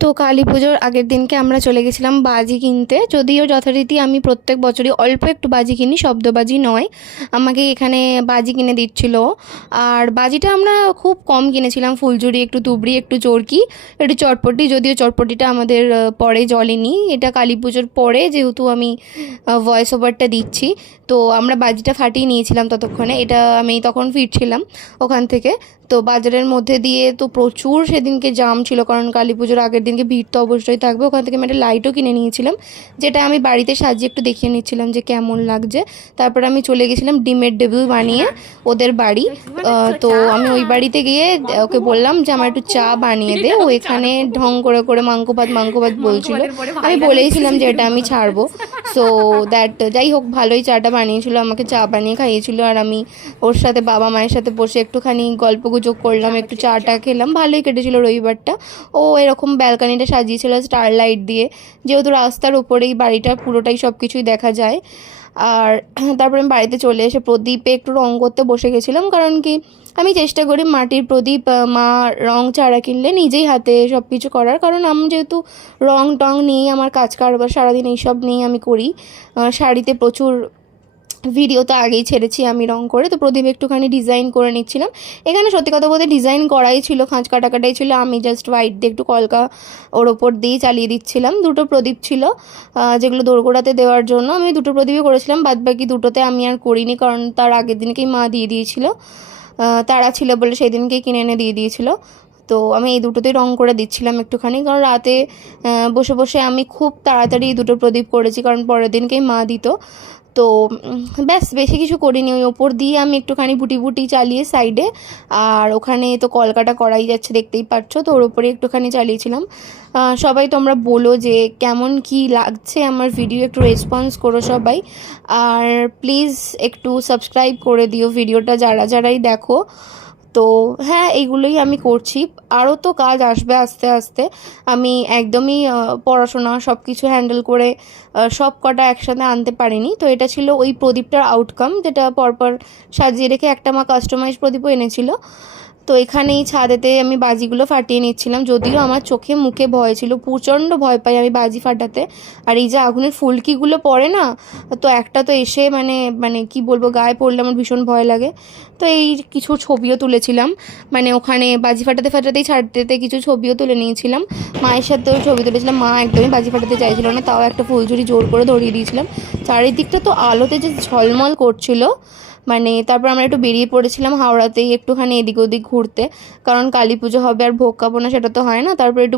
তো কালী পুজোর আগের দিনকে আমরা চলে গেছিলাম বাজি কিনতে। যদিও যথারীতি আমি প্রত্যেক বছরই অল্প একটু বাজি কিনি, শব্দবাজি নয়। আমাকে এখানে বাজি কিনে দিচ্ছিল। আর বাজিটা আমরা খুব কম কিনেছিলাম, ফুলঝুরি, একটু তুবড়ি, একটু চরকি, একটু চটপটি। যদিও চটপটিটা আমাদের পরে জ্বলেনি, এটা কালী পুজোর পরে, যেহেতু আমি ভয়েস ওভারটা দিচ্ছি। তো আমরা বাজিটা ফাটিয়ে নিয়েছিলাম ততক্ষণে, এটা আমি তখন ফিরছিলাম ওখান থেকে। তো বাজারের মধ্যে দিয়ে তো প্রচুর সেদিনকে জাম ছিল, কারণ কালী পুজোর আগের দিনকে ভিড় তো অবশ্যই থাকবে। ওখান থেকে আমি একটা লাইটও কিনে নিয়েছিলাম, যেটা আমি বাড়িতে সাজিয়ে একটু দেখিয়ে নিচ্ছিলাম যে কেমন লাগছে। তারপর আমি চলে গেছিলাম ডিমের ডেবিল বানিয়ে ওদের বাড়ি। তো আমি ওই বাড়িতে গিয়ে ওকে বললাম যে আমার একটু চা বানিয়ে দে। ও এখানে ঢং করে করে মাংকো ভাত বলছিল। আমি বলেইছিলাম যে এটা আমি ছাড়বো। সো দ্যাট, যাই হোক, ভালোই চাটা বানিয়েছিল, আমাকে চা বানিয়ে খাইয়েছিল। আর আমি ওর সাথে, বাবা মায়ের সাথে বসে একটুখানি গল্পগুজব করলাম, একটু চাটা খেলাম, ভালোই কেটেছিল রবিবারটা। ও এরকম ব্যালকানিটা সাজিয়েছিল স্টারলাইট দিয়ে, যেহেতু রাস্তার উপরেই বাড়িটা, পুরোটাই সব কিছুই দেখা যায়। আর তারপরে আমি বাড়িতে চলে এসে প্রদীপে একটু রং করতে বসে গেছিলাম, কারণ কি আমি চেষ্টা করি মাটির প্রদীপ, মা রং চারা কিনলে নিজেই হাতে সব কিছু করার, কারণ আমি যেহেতু রং টং নিয়েই আমার কাজ কারবার সারাদিন, এইসব নিয়েই আমি করি। শাড়িতে প্রচুর ভিডিও তো আগেই ছেড়েছি আমি রং করে। তো প্রদীপ একটুখানি ডিজাইন করে নিচ্ছিলাম। এখানে সত্যি কথা বলতে ডিজাইন করাই ছিল, খাঁজ কাটাকাটাই ছিল, আমি জাস্ট হোয়াইট দিয়ে একটু কলকা ওর ওপর দিয়েই চালিয়ে দিচ্ছিলাম। দুটো প্রদীপ ছিল যেগুলো দোরগোড়াতে দেওয়ার জন্য, আমি দুটো প্রদীপই করেছিলাম, বাদবাকি দুটোতে আমি আর করিনি, কারণ তার আগের দিনকেই মা দিয়ে দিয়েছিল। তারা ছিল বলে সেই দিনকেই কিনে এনে দিয়ে দিয়েছিল। তো আমি এই দুটোতেই রং করে দিচ্ছিলাম একটুখানি, কারণ রাতে বসে বসে আমি খুব তাড়াতাড়ি দুটো প্রদীপ করেছি, কারণ পরের দিনকেই মা দিত। তো ব্যাস, বেশি কিছু করিনি, ওই ওপর দিয়ে আমি একটুখানি বুটি বুটি চালিয়ে সাইডে। আর ওখানে তো কলকাটা করাই যাচ্ছে, দেখতেই পাচ্ছ, তো ওর ওপরে একটুখানি চালিয়েছিলাম। সবাই তোমরা বলো যে কেমন কি লাগছে আমার ভিডিও, একটু রেসপন্স করো সবাই। আর প্লিজ একটু সাবস্ক্রাইব করে দিও ভিডিওটা যারা যারাই দেখো। তো হ্যাঁ, এইগুলোই আমি করছি। আরও তো কাজ আসবে আস্তে আস্তে। আমি একদমই পড়াশোনা সব কিছু হ্যান্ডেল করে সব কটা একসাথে আনতে পারিনি। তো এটা ছিল ওই প্রদীপটার আউটকাম, যেটা পরপর সাজিয়ে রেখে একটা মা কাস্টমাইজ প্রদীপও এনেছিল। তো এখানেই ছাদেতে আমি বাজিগুলো ফাটিয়ে নিচ্ছিলাম, যদিও আমার চোখে মুখে ভয় ছিল, প্রচণ্ড ভয় পাই আমি বাজি ফাটাতে। আর এই যে আগুনের ফুলকিগুলো পড়ে না, তো একটা তো এসে মানে মানে কি বলবো, গায়ে পড়লে আমার ভীষণ ভয় লাগে। তো এই কিছু ছবিও তুলেছিলাম, মানে ওখানে বাজি ফাটাতে ফাটাতেই ছাড়তে কিছু ছবিও তুলে নিয়েছিলাম। মায়ের সাথেও ছবি তুলেছিলাম, মা একদমই বাজি ফাটাতে চাইছিল না, তাও একটা ফুলঝুরি জোর করে ধরিয়ে দিয়েছিলাম। চারিদিকটা তো আলোতে যে ঝলমল করছিল, মানে তারপর আমরা একটু বেরিয়ে পড়েছিলাম হাওড়াতেই একটুখানি এদিক ওদিক ঘুরতে, কারণ কালী পুজো হবে আর ভোগ খাবো না সেটা তো হয় না। তারপর একটু